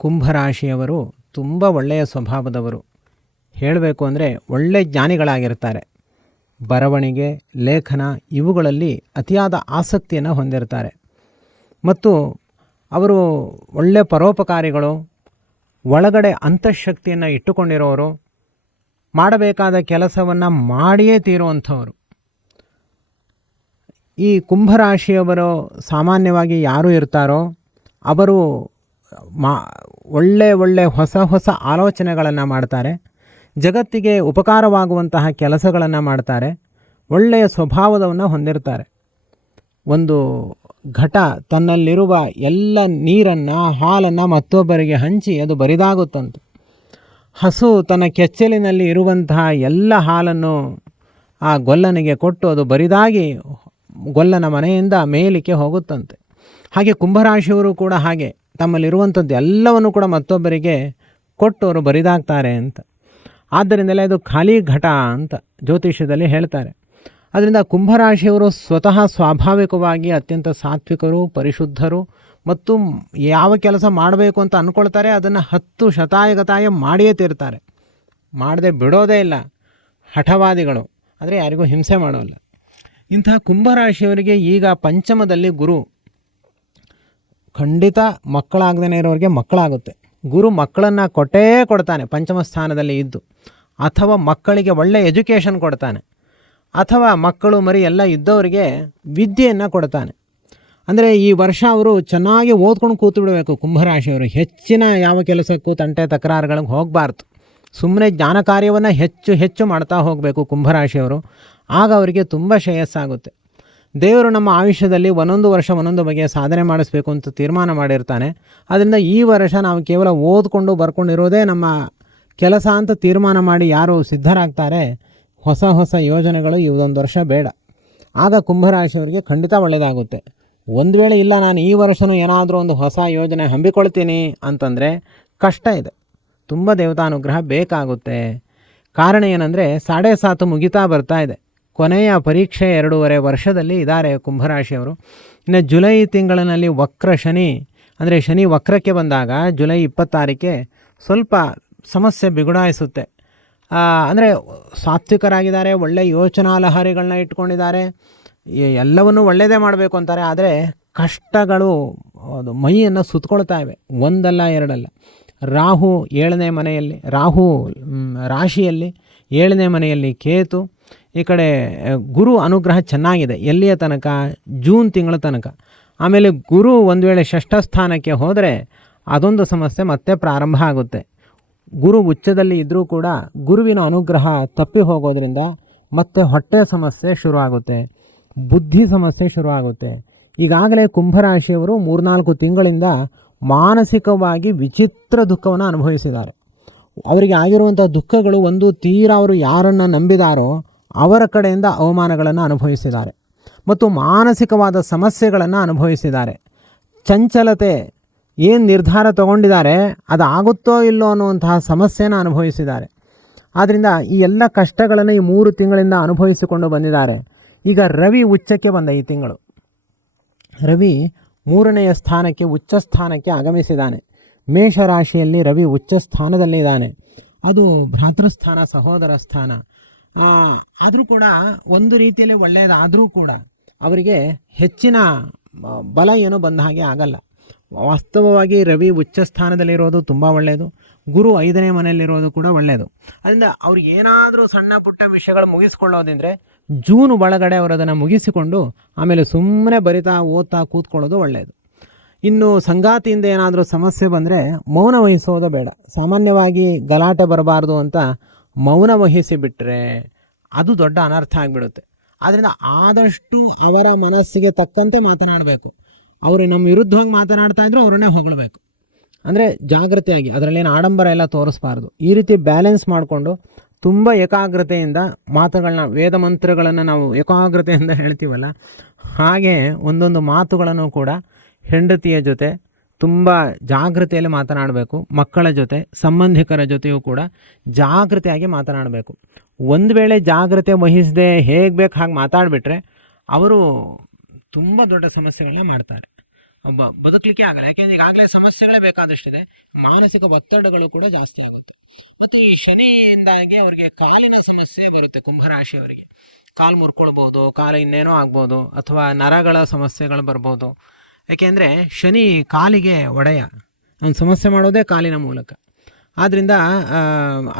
ಕುಂಭರಾಶಿಯವರು ತುಂಬ ಒಳ್ಳೆಯ ಸ್ವಭಾವದವರು. ಹೇಳಬೇಕು ಅಂದರೆ ಒಳ್ಳೆಯ ಜ್ಞಾನಿಗಳಾಗಿರ್ತಾರೆ. ಬರವಣಿಗೆ, ಲೇಖನ ಇವುಗಳಲ್ಲಿ ಅತಿಯಾದ ಆಸಕ್ತಿಯನ್ನು ಹೊಂದಿರ್ತಾರೆ. ಮತ್ತು ಅವರು ಒಳ್ಳೆಯ ಪರೋಪಕಾರಿಗಳು, ಒಳಗಡೆ ಅಂತಃಶಕ್ತಿಯನ್ನು ಇಟ್ಟುಕೊಂಡಿರೋರು, ಮಾಡಬೇಕಾದ ಕೆಲಸವನ್ನು ಮಾಡಿಯೇ ತೀರುವಂಥವರು. ಈ ಕುಂಭರಾಶಿಯವರು ಸಾಮಾನ್ಯವಾಗಿ ಯಾರು ಇರ್ತಾರೋ ಅವರು ಒಳ್ಳೆ ಹೊಸ ಆಲೋಚನೆಗಳನ್ನು ಮಾಡ್ತಾರೆ. ಜಗತ್ತಿಗೆ ಉಪಕಾರವಾಗುವಂತಹ ಕೆಲಸಗಳನ್ನು ಮಾಡ್ತಾರೆ. ಒಳ್ಳೆಯ ಸ್ವಭಾವವನ್ನು ಹೊಂದಿರ್ತಾರೆ. ಒಂದು ಘಟ ತನ್ನಲ್ಲಿರುವ ಎಲ್ಲ ನೀರನ್ನು, ಹಾಲನ್ನು ಮತ್ತೊಬ್ಬರಿಗೆ ಹಂಚಿ ಅದು ಬರಿದಾಗುತ್ತಂತೆ. ಹಸು ತನ್ನ ಕೆಚ್ಚಲಿನಲ್ಲಿ ಇರುವಂತಹ ಎಲ್ಲ ಹಾಲನ್ನು ಆ ಗೊಲ್ಲನಿಗೆ ಕೊಟ್ಟು ಅದು ಬರಿದಾಗಿ ಗೊಲ್ಲನ ಮನೆಯಿಂದ ಮೇಲಿಕ್ಕೆ ಹೋಗುತ್ತಂತೆ. ಹಾಗೆ ಕುಂಭರಾಶಿಯವರು ಕೂಡ ಹಾಗೆ ತಮ್ಮಲ್ಲಿರುವಂಥದ್ದು ಎಲ್ಲವನ್ನು ಕೂಡ ಮತ್ತೊಬ್ಬರಿಗೆ ಕೊಟ್ಟು ಅವರು ಬರಿದಾಗ್ತಾರೆ ಅಂತ. ಆದ್ದರಿಂದಲೇ ಅದು ಖಾಲಿ ಘಟ ಅಂತ ಜ್ಯೋತಿಷ್ಯದಲ್ಲಿ ಹೇಳ್ತಾರೆ. ಅದರಿಂದ ಕುಂಭರಾಶಿಯವರು ಸ್ವತಃ ಸ್ವಾಭಾವಿಕವಾಗಿ ಅತ್ಯಂತ ಸಾತ್ವಿಕರು, ಪರಿಶುದ್ಧರು ಮತ್ತು ಯಾವ ಕೆಲಸ ಮಾಡಬೇಕು ಅಂತ ಅಂದ್ಕೊಳ್ತಾರೆ ಅದನ್ನು 10 ಶತಾಯಗತಾಯ ಮಾಡಿಯೇ ತೀರ್ತಾರೆ. ಮಾಡದೆ ಬಿಡೋದೇ ಇಲ್ಲ. ಹಠವಾದಿಗಳು, ಆದರೆ ಯಾರಿಗೂ ಹಿಂಸೆ ಮಾಡೋಲ್ಲ. ಇಂತಹ ಕುಂಭರಾಶಿಯವರಿಗೆ ಈಗ ಪಂಚಮದಲ್ಲಿ ಗುರು, ಖಂಡಿತ ಮಕ್ಕಳಾಗದೇ ಇರೋರಿಗೆ ಮಕ್ಕಳಾಗುತ್ತೆ. ಗುರು ಮಕ್ಕಳನ್ನು ಕೊಡ್ತಾನೆ ಪಂಚಮ ಸ್ಥಾನದಲ್ಲಿ ಇದ್ದು, ಅಥವಾ ಮಕ್ಕಳಿಗೆ ಒಳ್ಳೆಯ ಎಜುಕೇಷನ್ ಕೊಡ್ತಾನೆ, ಅಥವಾ ಮಕ್ಕಳು ಮರಿ ಎಲ್ಲ ಇದ್ದವರಿಗೆ ವಿದ್ಯೆಯನ್ನು ಕೊಡ್ತಾನೆ. ಅಂದರೆ ಈ ವರ್ಷ ಅವರು ಚೆನ್ನಾಗಿ ಓದ್ಕೊಂಡು ಕೂತು ಬಿಡಬೇಕು. ಕುಂಭರಾಶಿಯವರು ಹೆಚ್ಚಿನ ಯಾವ ಕೆಲಸಕ್ಕೂ ತಂಟೆ ತಕರಾರುಗಳಿಗೆ ಹೋಗಬಾರ್ದು. ಸುಮ್ಮನೆ ಜ್ಞಾನ ಕಾರ್ಯವನ್ನು ಹೆಚ್ಚು ಮಾಡ್ತಾ ಹೋಗಬೇಕು ಕುಂಭರಾಶಿಯವರು. ಆಗ ಅವರಿಗೆ ತುಂಬ ಶ್ರೇಯಸ್ಸಾಗುತ್ತೆ. ದೇವರು ನಮ್ಮ ಆಯುಷ್ಯದಲ್ಲಿ ಒಂದೊಂದು ವರ್ಷ ಒಂದೊಂದು ಬಗೆಯ ಸಾಧನೆ ಮಾಡಿಸ್ಬೇಕು ಅಂತ ತೀರ್ಮಾನ ಮಾಡಿರ್ತಾನೆ. ಅದರಿಂದ ಈ ವರ್ಷ ನಾವು ಕೇವಲ ಓದ್ಕೊಂಡು ಬರ್ಕೊಂಡಿರೋದೇ ನಮ್ಮ ಕೆಲಸ ಅಂತ ತೀರ್ಮಾನ ಮಾಡಿ ಯಾರು ಸಿದ್ಧರಾಗ್ತಾರೆ, ಹೊಸ ಯೋಜನೆಗಳು ಇದೊಂದು ವರ್ಷ ಬೇಡ. ಆಗ ಕುಂಭರಾಶಿಯವರಿಗೆ ಖಂಡಿತ ಒಳ್ಳೆಯದಾಗುತ್ತೆ. ಒಂದು ವೇಳೆ ಇಲ್ಲ ನಾನು ಈ ವರ್ಷವೂ ಏನಾದರೂ ಒಂದು ಹೊಸ ಯೋಜನೆ ಹಮ್ಮಿಕೊಳ್ತೀನಿ ಅಂತಂದರೆ ಕಷ್ಟ ಇದೆ, ತುಂಬ ದೇವತಾನುಗ್ರಹ ಬೇಕಾಗುತ್ತೆ. ಕಾರಣ ಏನಂದರೆ 7.5 ಮುಗಿತಾ ಬರ್ತಾ ಇದೆ. ಕೊನೆಯ ಪರೀಕ್ಷೆ 2.5 ವರ್ಷದಲ್ಲಿ ಇದ್ದಾರೆ ಕುಂಭರಾಶಿಯವರು. ಇನ್ನು ಜುಲೈ ತಿಂಗಳಿನಲ್ಲಿ ವಕ್ರ ಶನಿ, ಅಂದರೆ ಶನಿ ವಕ್ರಕ್ಕೆ ಬಂದಾಗ ಜುಲೈ 26ಕ್ಕೆ ಸ್ವಲ್ಪ ಸಮಸ್ಯೆ ಬಿಗುಡಾಯಿಸುತ್ತೆ. ಅಂದರೆ ಸಾತ್ವಿಕರಾಗಿದ್ದಾರೆ, ಒಳ್ಳೆಯ ಯೋಚನಾಲಹರಿಗಳನ್ನ ಇಟ್ಕೊಂಡಿದ್ದಾರೆ, ಎಲ್ಲವನ್ನೂ ಒಳ್ಳೆಯದೇ ಮಾಡಬೇಕು ಅಂತಾರೆ. ಆದರೆ ಕಷ್ಟಗಳು ಅದು ಮೈಯನ್ನು ಸುತ್ತಕೊಳ್ತಾ ಇವೆ, ಒಂದಲ್ಲ ಎರಡಲ್ಲ. ರಾಹು 7ನೇ ಮನೆಯಲ್ಲಿ, ರಾಹು ರಾಶಿಯಲ್ಲಿ 7ನೇ ಮನೆಯಲ್ಲಿ ಕೇತು, ಈ ಕಡೆ ಗುರು ಅನುಗ್ರಹ ಚೆನ್ನಾಗಿದೆ ಎಲ್ಲಿಯ ತನಕ, ಜೂನ್ ತಿಂಗಳ ತನಕ. ಆಮೇಲೆ ಗುರು ಒಂದು ವೇಳೆ 6ಥ ಸ್ಥಾನಕ್ಕೆ ಹೋದರೆ ಅದೊಂದು ಸಮಸ್ಯೆ ಮತ್ತೆ ಪ್ರಾರಂಭ ಆಗುತ್ತೆ. ಗುರು ಉಚ್ಚದಲ್ಲಿ ಇದ್ದರೂ ಕೂಡ ಗುರುವಿನ ಅನುಗ್ರಹ ತಪ್ಪಿ ಹೋಗೋದ್ರಿಂದ ಮತ್ತೆ ಹೊಟ್ಟೆ ಸಮಸ್ಯೆ ಶುರುವಾಗುತ್ತೆ, ಬುದ್ಧಿ ಸಮಸ್ಯೆ ಶುರುವಾಗುತ್ತೆ. ಈಗಾಗಲೇ ಕುಂಭರಾಶಿಯವರು 3-4 ತಿಂಗಳಿಂದ ಮಾನಸಿಕವಾಗಿ ವಿಚಿತ್ರ ದುಃಖವನ್ನು ಅನುಭವಿಸಿದ್ದಾರೆ. ಅವರಿಗೆ ಆಗಿರುವಂಥ ದುಃಖಗಳು, ಒಂದು ತೀರಾ ಅವರು ಯಾರನ್ನು ನಂಬಿದಾರೋ ಅವರ ಕಡೆಯಿಂದ ಅವಮಾನಗಳನ್ನು ಅನುಭವಿಸಿದ್ದಾರೆ ಮತ್ತು ಮಾನಸಿಕವಾದ ಸಮಸ್ಯೆಗಳನ್ನು ಅನುಭವಿಸಿದ್ದಾರೆ. ಚಂಚಲತೆ, ಏನು ನಿರ್ಧಾರ ತಗೊಂಡಿದ್ದಾರೆ ಅದು ಆಗುತ್ತೋ ಇಲ್ಲೋ ಅನ್ನುವಂತಹ ಸಮಸ್ಯೆನ ಅನುಭವಿಸಿದ್ದಾರೆ. ಆದ್ದರಿಂದ ಈ ಎಲ್ಲ ಕಷ್ಟಗಳನ್ನು ಈ 3 ತಿಂಗಳಿಂದ ಅನುಭವಿಸಿಕೊಂಡು ಬಂದಿದ್ದಾರೆ. ಈಗ ರವಿ ಉಚ್ಚಕ್ಕೆ ಬಂದ ಈ ತಿಂಗಳು. ರವಿ 3ನೇ ಸ್ಥಾನಕ್ಕೆ, ಉಚ್ಚ ಸ್ಥಾನಕ್ಕೆ ಆಗಮಿಸಿದ್ದಾನೆ. ಮೇಷರಾಶಿಯಲ್ಲಿ ರವಿ ಉಚ್ಚ ಸ್ಥಾನದಲ್ಲಿದ್ದಾನೆ. ಅದು ಭ್ರಾತೃಸ್ಥಾನ, ಸಹೋದರ ಸ್ಥಾನ. ಆದರೂ ಕೂಡ ಒಂದು ರೀತಿಯಲ್ಲಿ ಒಳ್ಳೆಯದಾದರೂ ಕೂಡ ಅವರಿಗೆ ಹೆಚ್ಚಿನ ಬಲ ಏನೋ ಬಂದ ಹಾಗೆ ಆಗಲ್ಲ. ವಾಸ್ತವವಾಗಿ ರವಿ ಉಚ್ಚ ಸ್ಥಾನದಲ್ಲಿರೋದು ತುಂಬ ಒಳ್ಳೆಯದು. ಗುರು 5ನೇ ಮನೆಯಲ್ಲಿರೋದು ಕೂಡ ಒಳ್ಳೆಯದು. ಅದರಿಂದ ಅವ್ರಿಗೆ ಏನಾದರೂ ಸಣ್ಣ ಪುಟ್ಟ ವಿಷಯಗಳು ಮುಗಿಸ್ಕೊಳ್ಳೋದಂದರೆ ಜೂನ್ ಒಳಗಡೆ ಅವರು ಅದನ್ನು ಮುಗಿಸಿಕೊಂಡು ಆಮೇಲೆ ಸುಮ್ಮನೆ ಓದ್ತಾ ಕೂತ್ಕೊಳ್ಳೋದು ಒಳ್ಳೆಯದು. ಇನ್ನು ಸಂಗಾತಿಯಿಂದ ಏನಾದರೂ ಸಮಸ್ಯೆ ಬಂದರೆ ಮೌನ ವಹಿಸೋದು ಬೇಡ. ಸಾಮಾನ್ಯವಾಗಿ ಗಲಾಟೆ ಬರಬಾರ್ದು ಅಂತ ಮೌನ ವಹಿಸಿ ಬಿಟ್ಟರೆ ಅದು ದೊಡ್ಡ ಅನರ್ಥ ಆಗಿಬಿಡುತ್ತೆ. ಆದ್ದರಿಂದ ಆದಷ್ಟು ಅವರ ಮನಸ್ಸಿಗೆ ತಕ್ಕಂತೆ ಮಾತನಾಡಬೇಕು. ಅವರು ನಮ್ಮ ವಿರುದ್ಧವಾಗಿ ಮಾತನಾಡ್ತಾ ಇದ್ರು ಅವರನ್ನೇ ಹೊಗಳಬೇಕು. ಅಂದರೆ ಜಾಗ್ರತೆಯಾಗಿ, ಅದರಲ್ಲೇನು ಆಡಂಬರ ಎಲ್ಲ ತೋರಿಸ್ಬಾರ್ದು. ಈ ರೀತಿ ಬ್ಯಾಲೆನ್ಸ್ ಮಾಡಿಕೊಂಡು ತುಂಬ ಏಕಾಗ್ರತೆಯಿಂದ ಮಾತುಗಳನ್ನ, ವೇದ ಮಂತ್ರಗಳನ್ನು ನಾವು ಏಕಾಗ್ರತೆಯಿಂದ ಹೇಳ್ತೀವಲ್ಲ, ಹಾಗೆ ಒಂದೊಂದು ಮಾತುಗಳನ್ನು ಕೂಡ ಹೆಂಡತಿಯ ಜೊತೆ ತುಂಬ ಜಾಗೃತೆಯಲ್ಲಿ ಮಾತನಾಡಬೇಕು. ಮಕ್ಕಳ ಜೊತೆ, ಸಂಬಂಧಿಕರ ಜೊತೆಯೂ ಕೂಡ ಜಾಗೃತೆಯಾಗಿ ಮಾತನಾಡಬೇಕು. ಒಂದು ವೇಳೆ ಜಾಗ್ರತೆ ವಹಿಸದೆ ಹೇಗೆ ಬೇಕು ಹಾಗೆ ಮಾತಾಡಿಬಿಟ್ರೆ ಅವರು ತುಂಬ ದೊಡ್ಡ ಸಮಸ್ಯೆಗಳನ್ನ ಮಾಡ್ತಾರೆ. ಒಬ್ಬ ಬದುಕಲಿಕ್ಕೆ ಆಗಲ್ಲ. ಯಾಕೆಂದ್ರೆ ಈಗಾಗಲೇ ಸಮಸ್ಯೆಗಳೇ ಬೇಕಾದಷ್ಟಿದೆ, ಮಾನಸಿಕ ಒತ್ತಡಗಳು ಕೂಡ ಜಾಸ್ತಿ ಆಗುತ್ತೆ. ಮತ್ತು ಈ ಶನಿಯಿಂದಾಗಿ ಅವರಿಗೆ ಕಾಲಿನ ಸಮಸ್ಯೆ ಬರುತ್ತೆ. ಕುಂಭರಾಶಿಯವರಿಗೆ ಕಾಲು ಮುರ್ಕೊಳ್ಬೋದು, ಕಾಲು ಇನ್ನೇನೋ ಆಗ್ಬೋದು, ಅಥವಾ ನರಗಳ ಸಮಸ್ಯೆಗಳು ಬರ್ಬೋದು. ಯಾಕೆಂದರೆ ಶನಿ ಕಾಲಿಗೆ ಒಡೆಯ, ಅವನು ಸಮಸ್ಯೆ ಮಾಡೋದೇ ಕಾಲಿನ ಮೂಲಕ. ಆದ್ದರಿಂದ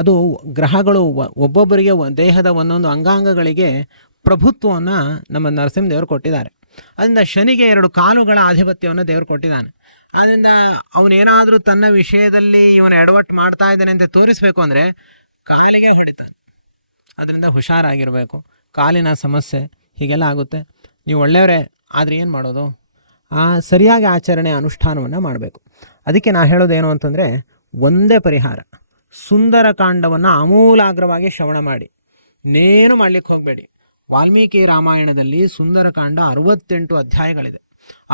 ಅದು ಗ್ರಹಗಳು ಒಬ್ಬೊಬ್ಬರಿಗೆ ದೇಹದ ಒಂದೊಂದು ಅಂಗಾಂಗಗಳಿಗೆ ಪ್ರಭುತ್ವವನ್ನು ನಮ್ಮ ನರಸಿಂಹದೇವರು ಕೊಟ್ಟಿದ್ದಾರೆ. ಅದರಿಂದ ಶನಿಗೆ 2 ಕಾಲುಗಳ ಆಧಿಪತ್ಯವನ್ನು ದೇವರು ಕೊಟ್ಟಿದ್ದಾನೆ. ಆದ್ದರಿಂದ ಅವನೇನಾದರೂ ತನ್ನ ವಿಷಯದಲ್ಲಿ ಇವನು ಎಡವಟ್ಟು ಮಾಡ್ತಾ ಇದ್ದಾನೆ ಅಂತ ತೋರಿಸ್ಬೇಕು ಅಂದರೆ ಕಾಲಿಗೆ ಹೊಡಿತಾನೆ. ಅದರಿಂದ ಹುಷಾರಾಗಿರಬೇಕು. ಕಾಲಿನ ಸಮಸ್ಯೆ ಹೀಗೆಲ್ಲ ಆಗುತ್ತೆ. ನೀವು ಒಳ್ಳೆಯವರೇ, ಆದರೆ ಏನು ಮಾಡೋದು? ಸರಿಯಾಗಿ ಆಚರಣೆ ಅನುಷ್ಠಾನವನ್ನು ಮಾಡಬೇಕು. ಅದಕ್ಕೆ ನಾ ಹೇಳೋದೇನು ಅಂತಂದರೆ, ಒಂದೇ ಪರಿಹಾರ, ಸುಂದರಕಾಂಡವನ್ನು ಆಮೂಲಾಗ್ರವಾಗಿ ಶ್ರವಣ ಮಾಡಿ, ಇನ್ನೇನು ಮಾಡಲಿಕ್ಕೆ ಹೋಗಬೇಡಿ. ವಾಲ್ಮೀಕಿ ರಾಮಾಯಣದಲ್ಲಿ ಸುಂದರಕಾಂಡ 68 ಅಧ್ಯಾಯಗಳಿದೆ.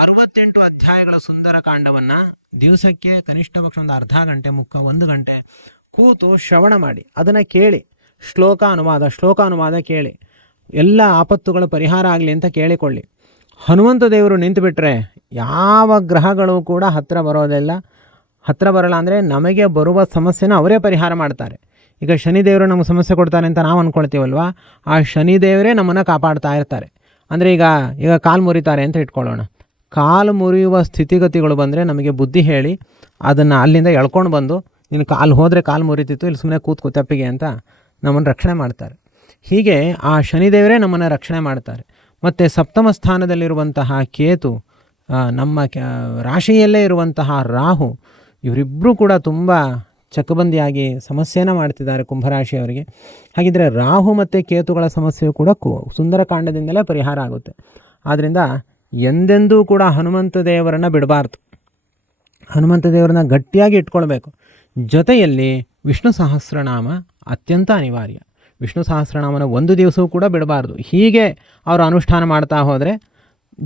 68 ಅಧ್ಯಾಯಗಳ ಸುಂದರಕಾಂಡವನ್ನು ದಿವಸಕ್ಕೆ ಕನಿಷ್ಠ ಪಕ್ಷ ಒಂದು ಅರ್ಧ ಗಂಟೆ, 1 ಗಂಟೆ ಕೂತು ಶ್ರವಣ ಮಾಡಿ. ಅದನ್ನು ಕೇಳಿ, ಶ್ಲೋಕಾನುವಾದ ಕೇಳಿ, ಎಲ್ಲ ಆಪತ್ತುಗಳ ಪರಿಹಾರ ಆಗಲಿ ಅಂತ ಕೇಳಿಕೊಳ್ಳಿ. ಹನುಮಂತ ದೇವರು ನಿಂತುಬಿಟ್ರೆ ಯಾವ ಗ್ರಹಗಳು ಕೂಡ ಹತ್ತಿರ ಬರಲ್ಲ. ಅಂದರೆ ನಮಗೆ ಬರುವ ಸಮಸ್ಯೆನ ಅವರೇ ಪರಿಹಾರ ಮಾಡ್ತಾರೆ. ಈಗ ಶನಿದೇವರು ನಮಗೆ ಸಮಸ್ಯೆ ಕೊಡ್ತಾರೆ ಅಂತ ನಾವು ಅಂದ್ಕೊಳ್ತೀವಲ್ವ, ಆ ಶನಿದೇವರೇ ನಮ್ಮನ್ನು ಕಾಪಾಡ್ತಾ ಇರ್ತಾರೆ. ಅಂದರೆ ಈಗ ಕಾಲು ಮುರಿತಾರೆ ಅಂತ ಇಟ್ಕೊಳ್ಳೋಣ. ಕಾಲು ಮುರಿಯುವ ಸ್ಥಿತಿಗತಿಗಳು ಬಂದರೆ ನಮಗೆ ಬುದ್ಧಿ ಹೇಳಿ ಅದನ್ನು ಅಲ್ಲಿಂದ ಎಳ್ಕೊಂಡು ಬಂದು, ನೀನು ಕಾಲು ಹೋದರೆ ಕಾಲು ಮುರಿತಿತ್ತು, ಇಲ್ಲಿ ಸುಮ್ಮನೆ ಕೂತ್ಕೊತಪ್ಪಿಗೆ ಅಂತ ನಮ್ಮನ್ನು ರಕ್ಷಣೆ ಮಾಡ್ತಾರೆ. ಹೀಗೆ ಆ ಶನಿದೇವರೇ ನಮ್ಮನ್ನು ರಕ್ಷಣೆ ಮಾಡ್ತಾರೆ. ಮತ್ತು ಸಪ್ತಮ ಸ್ಥಾನದಲ್ಲಿರುವಂತಹ ಕೇತು, ನಮ್ಮ ರಾಶಿಯಲ್ಲೇ ಇರುವಂತಹ ರಾಹು, ಇವರಿಬ್ಬರೂ ಕೂಡ ತುಂಬ ಚಕಬಂದಿಯಾಗಿ ಸಮಸ್ಯೆಯನ್ನು ಮಾಡ್ತಿದ್ದಾರೆ ಕುಂಭರಾಶಿಯವರಿಗೆ. ಹಾಗಿದ್ದರೆ ರಾಹು ಮತ್ತು ಕೇತುಗಳ ಸಮಸ್ಯೆಯು ಕೂಡ ಸುಂದರಕಾಂಡದಿಂದಲೇ ಪರಿಹಾರ ಆಗುತ್ತೆ. ಆದ್ದರಿಂದ ಎಂದೆಂದೂ ಕೂಡ ಹನುಮಂತ ದೇವರನ್ನು ಬಿಡಬಾರ್ದು. ಹನುಮಂತ ದೇವರನ್ನ ಗಟ್ಟಿಯಾಗಿ ಇಟ್ಕೊಳ್ಬೇಕು. ಜೊತೆಯಲ್ಲಿ ವಿಷ್ಣು ಸಹಸ್ರನಾಮ ಅತ್ಯಂತ ಅನಿವಾರ್ಯ. ವಿಷ್ಣು ಸಹಸ್ರನಾಮನ ಒಂದು ದಿವಸವೂ ಕೂಡ ಬಿಡಬಾರ್ದು. ಹೀಗೆ ಅವರು ಅನುಷ್ಠಾನ ಮಾಡ್ತಾ ಹೋದರೆ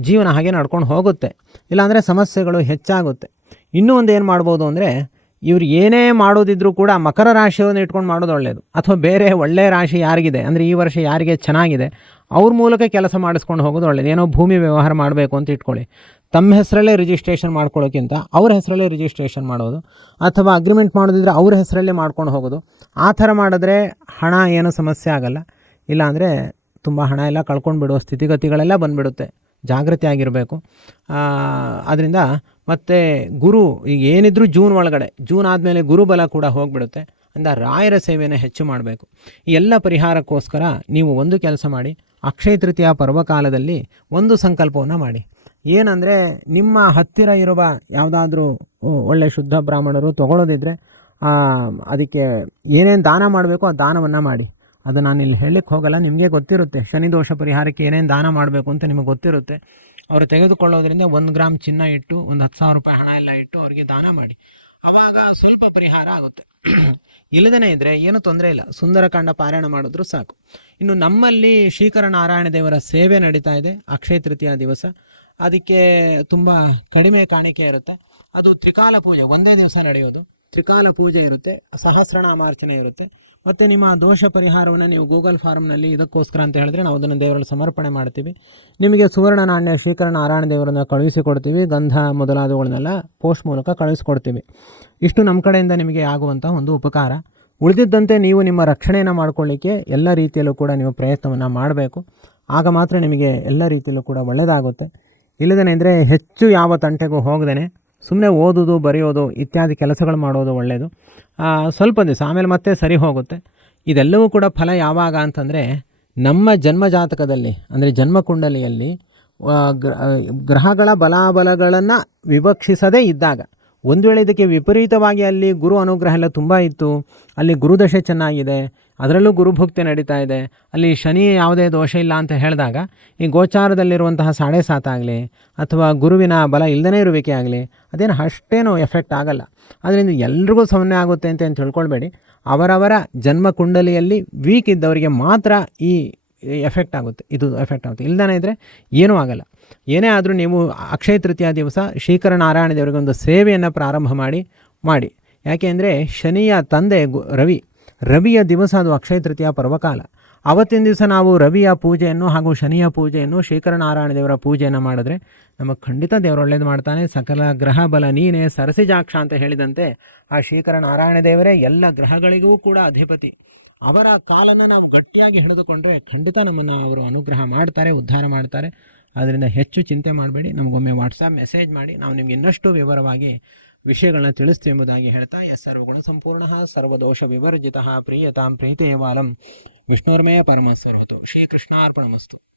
ಜೀವನ ಹಾಗೆ ನಡ್ಕೊಂಡು ಹೋಗುತ್ತೆ. ಇಲ್ಲಾಂದರೆ ಸಮಸ್ಯೆಗಳು ಹೆಚ್ಚಾಗುತ್ತೆ. ಇನ್ನೂ ಒಂದು ಏನು ಮಾಡ್ಬೋದು ಅಂದರೆ, ಇವ್ರು ಏನೇ ಮಾಡೋದಿದ್ರೂ ಕೂಡ ಮಕರ ರಾಶಿಯನ್ನು ಇಟ್ಕೊಂಡು ಮಾಡೋದು ಒಳ್ಳೆಯದು. ಅಥವಾ ಬೇರೆ ಒಳ್ಳೆಯ ರಾಶಿ ಯಾರಿಗಿದೆ ಅಂದರೆ ಈ ವರ್ಷ ಯಾರಿಗೆ ಚೆನ್ನಾಗಿದೆ ಅವ್ರ ಮೂಲಕ ಕೆಲಸ ಮಾಡಿಸ್ಕೊಂಡು ಹೋಗೋದು ಒಳ್ಳೆಯದು. ಏನೋ ಭೂಮಿ ವ್ಯವಹಾರ ಮಾಡಬೇಕು ಅಂತ ಇಟ್ಕೊಳ್ಳಿ, ತಮ್ಮ ಹೆಸರಲ್ಲೇ ರಿಜಿಸ್ಟ್ರೇಷನ್ ಮಾಡ್ಕೊಳ್ಳೋಕ್ಕಿಂತ ಅವ್ರ ಹೆಸರಲ್ಲೇ ರಿಜಿಸ್ಟ್ರೇಷನ್ ಮಾಡೋದು, ಅಥವಾ ಅಗ್ರಿಮೆಂಟ್ ಮಾಡೋದಿದ್ರೆ ಅವ್ರ ಹೆಸರಲ್ಲೇ ಮಾಡ್ಕೊಂಡು ಹೋಗೋದು. ಆ ಥರ ಮಾಡಿದ್ರೆ ಹಣ ಏನೂ ಸಮಸ್ಯೆ ಆಗಲ್ಲ. ಇಲ್ಲಾಂದರೆ ತುಂಬ ಹಣ ಎಲ್ಲ ಕಳ್ಕೊಂಡು ಬಿಡುವ ಸ್ಥಿತಿಗತಿಗಳೆಲ್ಲ ಬಂದುಬಿಡುತ್ತೆ. ಜಾಗೃತಿ ಆಗಿರಬೇಕು. ಆದ್ದರಿಂದ ಮತ್ತು ಗುರು ಈಗ ಏನಿದ್ರೂ ಜೂನ್ ಆದಮೇಲೆ ಗುರುಬಲ ಕೂಡ ಹೋಗಿಬಿಡುತ್ತೆ. ಅಂದ ರಾಯರ ಸೇವೆಯನ್ನು ಹೆಚ್ಚು ಮಾಡಬೇಕು. ಈ ಎಲ್ಲ ಪರಿಹಾರಕ್ಕೋಸ್ಕರ ನೀವು ಒಂದು ಕೆಲಸ ಮಾಡಿ, ಅಕ್ಷಯ ತೃತೀಯ ಪರ್ವಕಾಲದಲ್ಲಿ ಒಂದು ಸಂಕಲ್ಪವನ್ನು ಮಾಡಿ. ಏನಂದರೆ, ನಿಮ್ಮ ಹತ್ತಿರ ಇರುವ ಯಾವುದಾದ್ರೂ ಒಳ್ಳೆಯ ಶುದ್ಧ ಬ್ರಾಹ್ಮಣರು ತೊಗೊಳ್ಳೋದಿದ್ದರೆ ಅದಕ್ಕೆ ಏನೇನು ದಾನ ಮಾಡಬೇಕು ಆ ದಾನವನ್ನು ಮಾಡಿ. ಅದು ನಾನು ಇಲ್ಲಿ ಹೇಳಲಿಕ್ಕೆ ಹೋಗಲ್ಲ, ನಿಮಗೆ ಗೊತ್ತಿರುತ್ತೆ. ಶನಿ ದೋಷ ಪರಿಹಾರಕ್ಕೆ ಏನೇನು ದಾನ ಮಾಡಬೇಕು ಅಂತ ನಿಮಗೆ ಗೊತ್ತಿರುತ್ತೆ. ಅವರು ತೆಗೆದುಕೊಳ್ಳೋದ್ರಿಂದ 1 ಗ್ರಾಮ್ ಚಿನ್ನ ಇಟ್ಟು, ಒಂದು 10,000 ರೂಪಾಯಿ ಹಣ ಎಲ್ಲ ಇಟ್ಟು ಅವರಿಗೆ ದಾನ ಮಾಡಿ. ಆವಾಗ ಸ್ವಲ್ಪ ಪರಿಹಾರ ಆಗುತ್ತೆ. ಇಲ್ಲದೇ ಇದ್ದರೆ ಏನೂ ತೊಂದರೆ ಇಲ್ಲ, ಸುಂದರಕಾಂಡ ಪಾರಾಯಣ ಮಾಡಿದ್ರೂ ಸಾಕು. ಇನ್ನು ನಮ್ಮಲ್ಲಿ ಶ್ರೀಕರ ನಾರಾಯಣ ದೇವರ ಸೇವೆ ನಡೀತಾ ಇದೆ ಅಕ್ಷಯ ತೃತೀಯ ದಿವಸ. ಅದಕ್ಕೆ ತುಂಬ ಕಡಿಮೆ ಕಾಣಿಕೆ ಇರುತ್ತೆ. ಅದು ತ್ರಿಕಾಲ ಪೂಜೆ, ಒಂದೇ ದಿವಸ ನಡೆಯೋದು. ತ್ರಿಕಾಲ ಪೂಜೆ ಇರುತ್ತೆ, ಸಹಸ್ರನಾಮಾರ್ಚನೆ ಇರುತ್ತೆ. ಮತ್ತು ನಿಮ್ಮ ದೋಷ ಪರಿಹಾರವನ್ನು ನೀವು ಗೂಗಲ್ ಫಾರ್ಮ್ನಲ್ಲಿ ಇದಕ್ಕೋಸ್ಕರ ಅಂತ ಹೇಳಿದ್ರೆ ನಾವು ಅದನ್ನು ದೇವರಲ್ಲಿ ಸಮರ್ಪಣೆ ಮಾಡ್ತೀವಿ. ನಿಮಗೆ ಸುವರ್ಣ ನಾಣ್ಯ ಶ್ರೀಕರ ನಾರಾಯಣ ದೇವರನ್ನು ಕಳುಹಿಸಿಕೊಡ್ತೀವಿ. ಗಂಧ ಮೊದಲಾದವುಗಳನ್ನೆಲ್ಲ ಪೋಸ್ಟ್ ಮೂಲಕ ಕಳುಹಿಸ್ಕೊಡ್ತೀವಿ. ಇಷ್ಟು ನಮ್ಮ ಕಡೆಯಿಂದ ನಿಮಗೆ ಆಗುವಂಥ ಒಂದು ಉಪಕಾರ. ಉಳಿದಿದ್ದಂತೆ ನೀವು ನಿಮ್ಮ ರಕ್ಷಣೆಯನ್ನು ಮಾಡಿಕೊಳ್ಳಿಕ್ಕೆ ಎಲ್ಲ ರೀತಿಯಲ್ಲೂ ಕೂಡ ನೀವು ಪ್ರಯತ್ನವನ್ನು ಮಾಡಬೇಕು. ಆಗ ಮಾತ್ರ ನಿಮಗೆ ಎಲ್ಲ ರೀತಿಯಲ್ಲೂ ಕೂಡ ಒಳ್ಳೆಯದಾಗುತ್ತೆ. ಇಲ್ಲದೇ ಇದ್ದರೆ ಹೆಚ್ಚು ಯಾವ ತಂಟೆಗೂ ಹೋಗದೇ ಸುಮ್ಮನೆ ಓದೋದು, ಬರೆಯೋದು ಇತ್ಯಾದಿ ಕೆಲಸಗಳು ಮಾಡೋದು ಒಳ್ಳೆಯದು. ಸ್ವಲ್ಪ ದಿವಸ ಆಮೇಲೆ ಮತ್ತೆ ಸರಿ ಹೋಗುತ್ತೆ. ಇದೆಲ್ಲವೂ ಕೂಡ ಫಲ ಯಾವಾಗ ಅಂತಂದರೆ, ನಮ್ಮ ಜನ್ಮಜಾತಕದಲ್ಲಿ ಅಂದರೆ ಜನ್ಮಕುಂಡಲಿಯಲ್ಲಿ ಗ್ರಹಗಳ ಬಲಾಬಲಗಳನ್ನು ವಿವಕ್ಷಿಸದೇ ಇದ್ದಾಗ, ಒಂದು ವೇಳೆ ಇದಕ್ಕೆ ವಿಪರೀತವಾಗಿ ಅಲ್ಲಿ ಗುರು ಅನುಗ್ರಹ ಎಲ್ಲ ತುಂಬ ಇತ್ತು, ಅಲ್ಲಿ ಗುರುದಶೆ ಚೆನ್ನಾಗಿದೆ, ಅದರಲ್ಲೂ ಗುರುಭುಕ್ತಿ ನಡೀತಾ ಇದೆ, ಅಲ್ಲಿ ಶನಿ ಯಾವುದೇ ದೋಷ ಇಲ್ಲ ಅಂತ ಹೇಳಿದಾಗ ಈ ಗೋಚಾರದಲ್ಲಿರುವಂತಹ 7.5 ಆಗಲಿ ಅಥವಾ ಗುರುವಿನ ಬಲ ಇಲ್ಲದೇ ಇರುವಿಕೆ ಆಗಲಿ ಅದೇನು ಅಷ್ಟೇನೂ ಎಫೆಕ್ಟ್ ಆಗಲ್ಲ. ಅದರಿಂದ ಎಲ್ರಿಗೂ ಸಮನ್ವಯ ಆಗುತ್ತೆ ಅಂತ ತಿಳ್ಕೊಳ್ಬೇಡಿ. ಅವರವರ ಜನ್ಮ ಕುಂಡಲಿಯಲ್ಲಿ ವೀಕ್ ಇದ್ದವರಿಗೆ ಮಾತ್ರ ಈ ಎಫೆಕ್ಟ್ ಆಗುತ್ತೆ, ಇದು ಎಫೆಕ್ಟ್ ಆಗುತ್ತೆ. ಇಲ್ಲದೇ ಇದ್ದರೆ ಏನೂ ಆಗಲ್ಲ. ಏನೇ ಆದರೂ ನೀವು ಅಕ್ಷಯ ತೃತೀಯ ದಿವಸ ಶ್ರೀಕರ ನಾರಾಯಣ ದೇವರಿಗೆ ಒಂದು ಸೇವೆಯನ್ನು ಪ್ರಾರಂಭ ಮಾಡಿ. ಯಾಕೆ ಅಂದರೆ ಶನಿಯ ತಂದೆ ರವಿಯ ದಿವಸ ಅದು ಅಕ್ಷಯ ತೃತೀಯ ಪರ್ವಕಾಲ. ಅವತ್ತಿನ ದಿವಸ ನಾವು ರವಿಯ ಪೂಜೆಯನ್ನು ಹಾಗೂ ಶನಿಯ ಪೂಜೆಯನ್ನು ಶ್ರೀಕರನಾರಾಯಣ ದೇವರ ಪೂಜೆಯನ್ನು ಮಾಡಿದ್ರೆ ನಮಗೆ ಖಂಡಿತ ದೇವರು ಒಳ್ಳೇದು ಮಾಡ್ತಾನೆ. ಸಕಲ ಗ್ರಹ ಬಲ ನೀನೇ ಸರಸಿಜಾಕ್ಷ ಅಂತ ಹೇಳಿದಂತೆ ಆ ಶ್ರೀಕರನಾರಾಯಣ ದೇವರೇ ಎಲ್ಲ ಗ್ರಹಗಳಿಗೂ ಕೂಡ ಅಧಿಪತಿ. ಅವರ ಕಾಲನ್ನು ನಾವು ಗಟ್ಟಿಯಾಗಿ ಹಿಡಿದುಕೊಂಡ್ರೆ ಖಂಡಿತ ನಮ್ಮನ್ನು ಅವರು ಅನುಗ್ರಹ ಮಾಡ್ತಾರೆ, ಉದ್ಧಾರ ಮಾಡ್ತಾರೆ. ಆದ್ದರಿಂದ ಹೆಚ್ಚು ಚಿಂತೆ ಮಾಡಬೇಡಿ, ನಮಗೊಮ್ಮೆ ವಾಟ್ಸಪ್ ಮೆಸೇಜ್ ಮಾಡಿ, ನಾವು ನಿಮ್ಗೆ ಇನ್ನಷ್ಟು ವಿವರವಾಗಿ ವಿಷಯಗಳನ್ನ ತಿಳಿಸ್ತೀವಿ ಎಂಬುದಾಗಿ ಹೇಳ್ತಾ, ಸರ್ವಗುಣ ಸಂಪೂರ್ಣ ಸರ್ವದೋಷ ವಿವರ್ಜಿತ ಪ್ರೀಯತಾಂ ಪ್ರೀತೇವಾಲಂ ವಿಷ್ಣುರ್ಮಯ ಪರಮಸ್ವರೂಪು ಶ್ರೀಕೃಷ್ಣಾರ್ಪಣಮಸ್ತು.